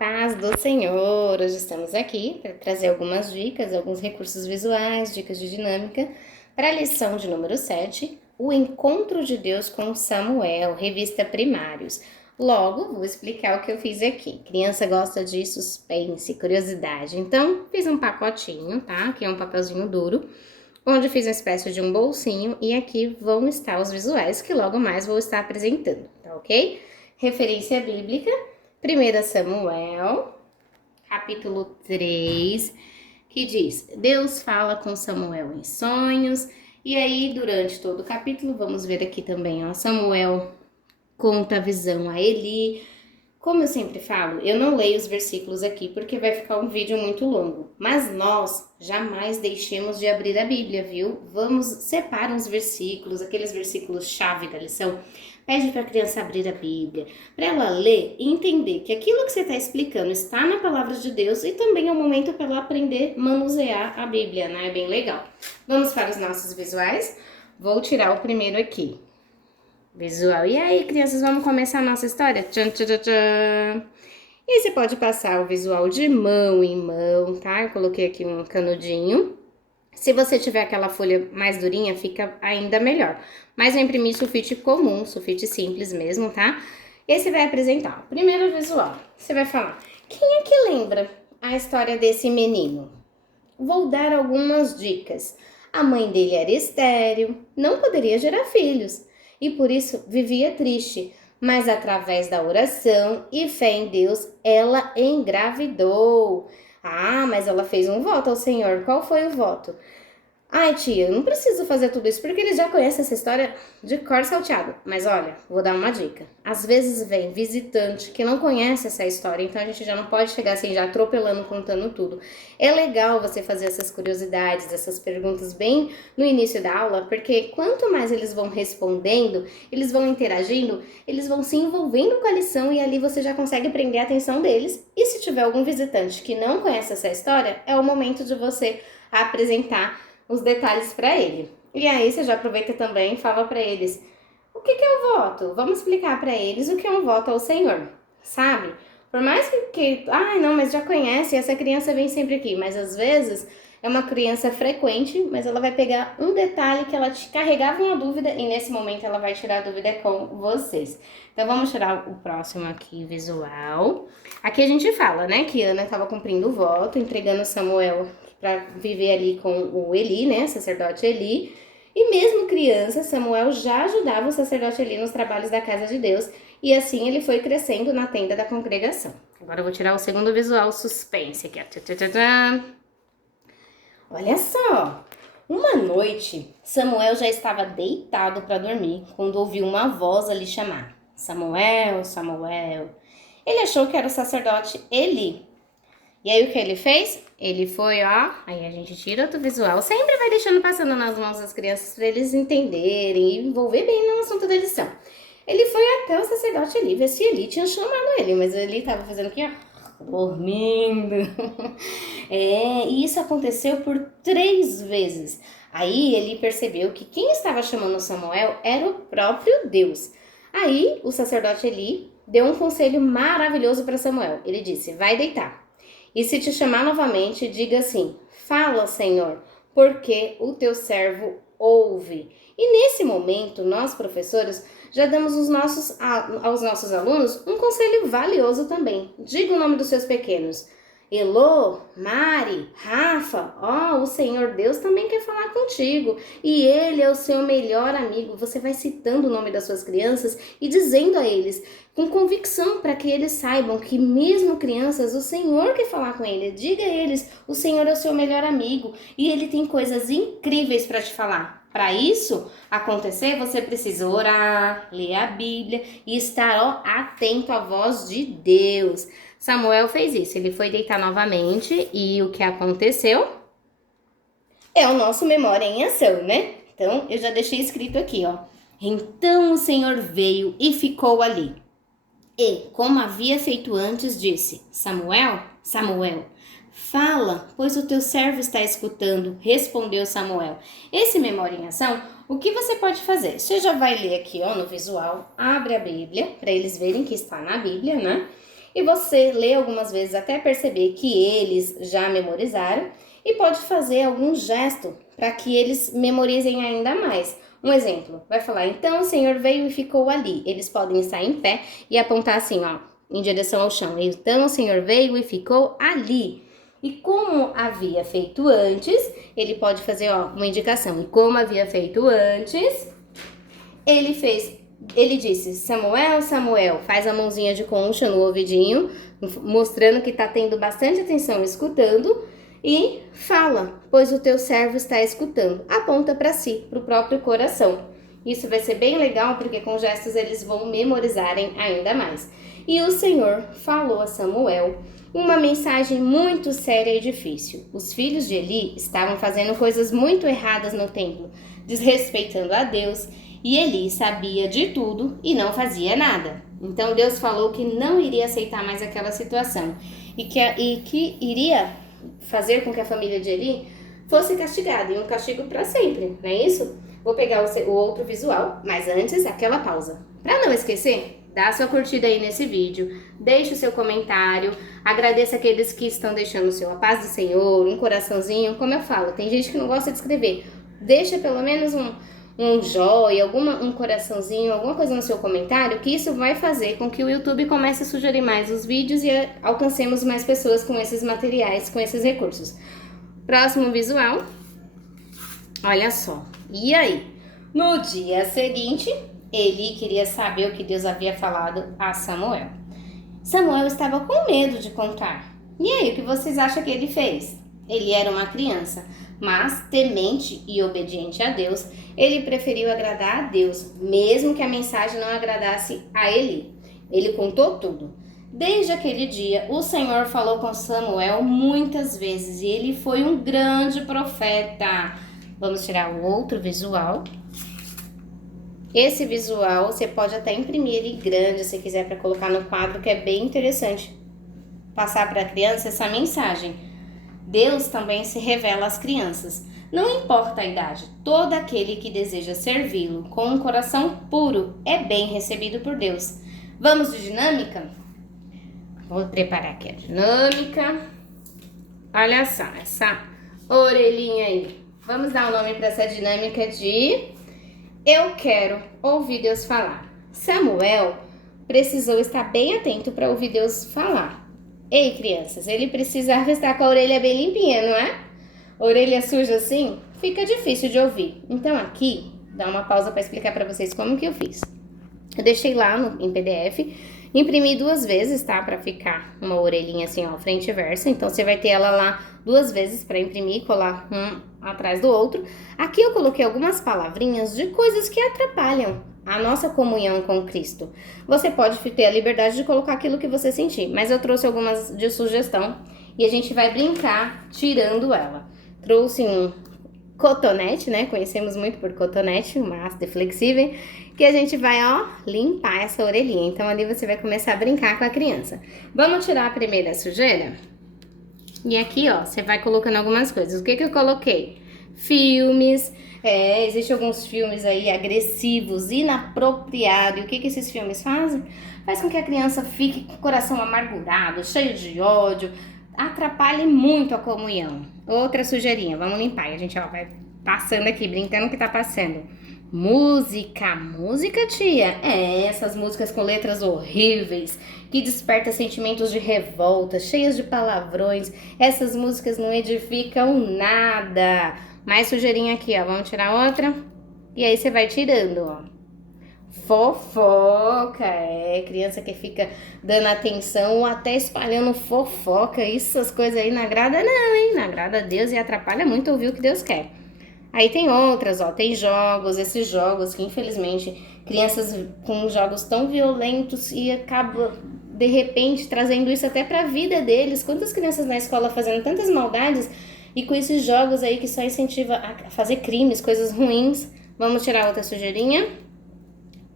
paz do Senhor! Hoje estamos aqui para trazer algumas dicas, alguns recursos visuais, dicas de dinâmica para a lição de número 7, o encontro de Deus com Samuel, revista Primários. Logo, vou explicar o que eu fiz aqui. Criança gosta de suspense, curiosidade, então fiz um pacotinho, tá? Que é um papelzinho duro, onde fiz uma espécie de um bolsinho e aqui vão estar os visuais que logo mais vou estar apresentando, tá ok? Referência bíblica, 1 Samuel, capítulo 3, que diz: Deus fala com Samuel em sonhos. E aí, durante todo o capítulo, vamos ver aqui também, ó, Samuel conta a visão a Eli. Como eu sempre falo, eu não leio os versículos aqui porque vai ficar um vídeo muito longo. Mas nós jamais deixemos de abrir a Bíblia, viu? Separa os versículos, aqueles versículos-chave da lição. Pede para a criança abrir a Bíblia, para ela ler e entender que aquilo que você está explicando está na palavra de Deus e também é um momento para ela aprender a manusear a Bíblia, né? É bem legal. Vamos para os nossos visuais. Vou tirar o primeiro aqui. Visual. E aí, crianças, vamos começar a nossa história? Tchan, tchan, tchan, tchan. E você pode passar o visual de mão em mão, tá? Eu coloquei aqui um canudinho. Se você tiver aquela folha mais durinha, fica ainda melhor. Mas eu imprimi sulfite comum, sulfite simples mesmo, tá? E aí você vai apresentar o primeiro visual. Você vai falar, quem é que lembra a história desse menino? Vou dar algumas dicas. A mãe dele era estéril, não poderia gerar filhos e por isso vivia triste. Mas através da oração e fé em Deus, ela engravidou. Ah, mas ela fez um voto ao Senhor. Qual foi o voto? Ai, tia, eu não preciso fazer tudo isso porque eles já conhecem essa história de cor salteado. Mas olha, vou dar uma dica. Às vezes vem visitante que não conhece essa história, então a gente já não pode chegar assim, já atropelando, contando tudo. É legal você fazer essas curiosidades, essas perguntas bem no início da aula, porque quanto mais eles vão respondendo, eles vão interagindo, eles vão se envolvendo com a lição e ali você já consegue prender a atenção deles. E se tiver algum visitante que não conhece essa história, é o momento de você apresentar os detalhes para ele. E aí você já aproveita também e fala para eles, o que é o voto? Vamos explicar para eles o que é um voto ao Senhor, sabe? Por mais ai não, mas já conhece, essa criança vem sempre aqui, mas às vezes é uma criança frequente, mas ela vai pegar um detalhe que ela te carregava uma dúvida e nesse momento ela vai tirar a dúvida com vocês. Então vamos tirar o próximo aqui, visual. Aqui a gente fala, né, que Ana estava cumprindo o voto, entregando Samuel para viver ali com o Eli, né, sacerdote Eli. E mesmo criança, Samuel já ajudava o sacerdote Eli nos trabalhos da casa de Deus. E assim ele foi crescendo na tenda da congregação. Agora eu vou tirar o segundo visual, suspense aqui, ó. Olha só! Uma noite, Samuel já estava deitado para dormir quando ouviu uma voz ali chamar. Samuel, Samuel. Ele achou que era o sacerdote Eli. E aí o que ele fez? Ele foi, ó, aí a gente tira outro visual, sempre vai deixando passando nas mãos das crianças para eles entenderem e envolver bem no assunto da lição. Ele foi até o sacerdote Eli, ver se Eli tinha chamado ele, mas ele estava fazendo o quê? Dormindo. E isso aconteceu por 3 vezes. Aí ele percebeu que quem estava chamando Samuel era o próprio Deus. Aí o sacerdote Eli deu um conselho maravilhoso para Samuel. Ele disse, vai deitar. E se te chamar novamente, diga assim, fala, Senhor, porque o teu servo ouve. E nesse momento, nós, professores, já damos aos nossos alunos um conselho valioso também. Diga o nome dos seus pequenos. Elô, Mari, Rafa, o Senhor Deus também quer falar contigo e Ele é o seu melhor amigo. Você vai citando o nome das suas crianças e dizendo a eles com convicção para que eles saibam que mesmo crianças, o Senhor quer falar com eles. Diga a eles, o Senhor é o seu melhor amigo e Ele tem coisas incríveis para te falar. Para isso acontecer, você precisa orar, ler a Bíblia e estar atento à voz de Deus. Samuel fez isso, ele foi deitar novamente e o que aconteceu é o nosso memória em ação, né? Então, eu já deixei escrito aqui, ó. Então o Senhor veio e ficou ali. E, como havia feito antes, disse, Samuel, Samuel, fala, pois o teu servo está escutando, respondeu Samuel. Esse memória em ação, o que você pode fazer? Você já vai ler aqui, ó, no visual, abre a Bíblia, para eles verem que está na Bíblia, né? E você lê algumas vezes até perceber que eles já memorizaram e pode fazer algum gesto para que eles memorizem ainda mais. Um exemplo, vai falar, então o Senhor veio e ficou ali. Eles podem estar em pé e apontar assim, ó, em direção ao chão. Então o Senhor veio e ficou ali. E como havia feito antes, ele pode fazer, ó, uma indicação. E como havia feito antes, ele disse, Samuel, Samuel, faz a mãozinha de concha no ouvidinho, mostrando que tá tendo bastante atenção escutando, e fala, pois o teu servo está escutando. Aponta para si, para o próprio coração. Isso vai ser bem legal, porque com gestos eles vão memorizarem ainda mais. E o Senhor falou a Samuel uma mensagem muito séria e difícil. Os filhos de Eli estavam fazendo coisas muito erradas no templo, desrespeitando a Deus, e Eli sabia de tudo e não fazia nada. Então Deus falou que não iria aceitar mais aquela situação e que iria fazer com que a família de Eli fosse castigada, e um castigo para sempre, não é isso? Vou pegar o outro visual, mas antes aquela pausa. Para não esquecer, dá a sua curtida aí nesse vídeo, deixe o seu comentário, agradeça aqueles que estão deixando o seu a paz do Senhor, um coraçãozinho, como eu falo, tem gente que não gosta de escrever, deixa pelo menos um joia, um coraçãozinho, alguma coisa no seu comentário, que isso vai fazer com que o YouTube comece a sugerir mais os vídeos e alcancemos mais pessoas com esses materiais, com esses recursos. Próximo visual, olha só, e aí? No dia seguinte, Eli queria saber o que Deus havia falado a Samuel. Samuel estava com medo de contar. E aí, o que vocês acham que ele fez? Ele era uma criança, mas temente e obediente a Deus, ele preferiu agradar a Deus, mesmo que a mensagem não agradasse a Eli. Ele contou tudo. Desde aquele dia, o Senhor falou com Samuel muitas vezes e ele foi um grande profeta. Vamos tirar o outro visual. Esse visual você pode até imprimir ele grande se quiser para colocar no quadro, que é bem interessante passar para a criança essa mensagem. Deus também se revela às crianças. Não importa a idade, todo aquele que deseja servi-lo com um coração puro é bem recebido por Deus. Vamos de dinâmica? Vou preparar aqui a dinâmica. Olha só, essa orelhinha aí. Vamos dar um nome para essa dinâmica de Eu quero ouvir Deus falar. Samuel precisou estar bem atento para ouvir Deus falar. Ei, crianças, ele precisava estar com a orelha bem limpinha, não é? Orelha suja assim, fica difícil de ouvir. Então aqui, dá uma pausa para explicar para vocês como que eu fiz. Eu deixei lá em PDF, imprimi 2 vezes, tá? Para ficar uma orelhinha assim, ó, frente e verso. Então você vai ter ela lá 2 vezes para imprimir e colar um atrás do outro. Aqui eu coloquei algumas palavrinhas de coisas que atrapalham a nossa comunhão com Cristo. Você pode ter a liberdade de colocar aquilo que você sentir, mas eu trouxe algumas de sugestão e a gente vai brincar tirando ela. Trouxe um cotonete, né? Conhecemos muito por cotonete, uma haste flexível, que a gente vai, ó, limpar essa orelhinha. Então ali você vai começar a brincar com a criança. Vamos tirar a primeira sujeira? E aqui, ó, você vai colocando algumas coisas. O que eu coloquei? Filmes. Existem alguns filmes aí agressivos, inapropriados. E o que esses filmes fazem? Faz com que a criança fique com o coração amargurado, cheio de ódio, atrapalhe muito a comunhão. Outra sujeirinha, vamos limpar. E a gente, ó, vai passando aqui, brincando que tá passando. Música, tia. Essas músicas com letras horríveis, que despertam sentimentos de revolta, cheias de palavrões. Essas músicas não edificam nada. Mais sujeirinha aqui, ó. Vamos tirar outra. E aí você vai tirando, ó. Fofoca, criança que fica dando atenção ou até espalhando fofoca. Essas coisas aí não agrada não, hein? Não agrada a Deus e atrapalha muito ouvir o que Deus quer. Aí tem outras, ó, tem jogos, esses jogos que infelizmente crianças com jogos tão violentos e acabam de repente trazendo isso até para a vida deles. Quantas crianças na escola fazendo tantas maldades e com esses jogos aí que só incentiva a fazer crimes, coisas ruins. Vamos tirar outra sujeirinha.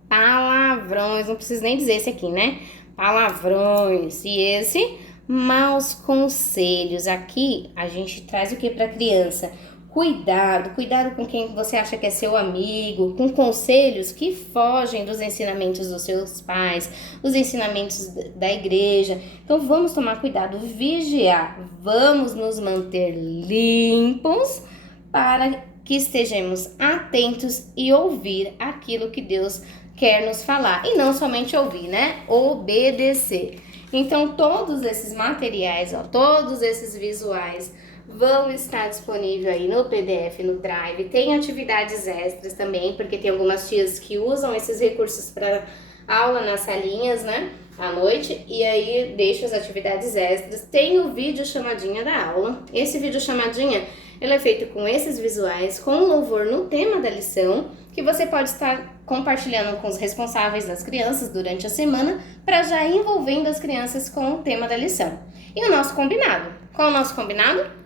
Palavrões, não preciso nem dizer esse aqui, né? Palavrões. E esse, maus conselhos. Aqui a gente traz o que para criança? Cuidado com quem você acha que é seu amigo, com conselhos que fogem dos ensinamentos dos seus pais, os ensinamentos da igreja. Então vamos tomar cuidado, vigiar, vamos nos manter limpos para que estejamos atentos e ouvir aquilo que Deus quer nos falar. E não somente ouvir, né? Obedecer. Então todos esses materiais, todos esses visuais vão estar disponíveis aí no PDF, no Drive. Tem atividades extras também, porque tem algumas tias que usam esses recursos para aula nas salinhas, né, à noite, e aí deixa as atividades extras. Tem o vídeo chamadinha da aula. Esse vídeo chamadinha, ele é feito com esses visuais, com louvor no tema da lição, que você pode estar compartilhando com os responsáveis das crianças durante a semana, para já ir envolvendo as crianças com o tema da lição. E o nosso combinado? Qual é o nosso combinado?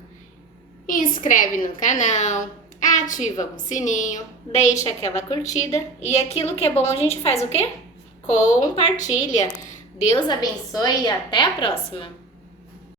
Inscreve no canal, ativa o sininho, deixa aquela curtida e aquilo que é bom a gente faz o quê? Compartilha. Deus abençoe e até a próxima!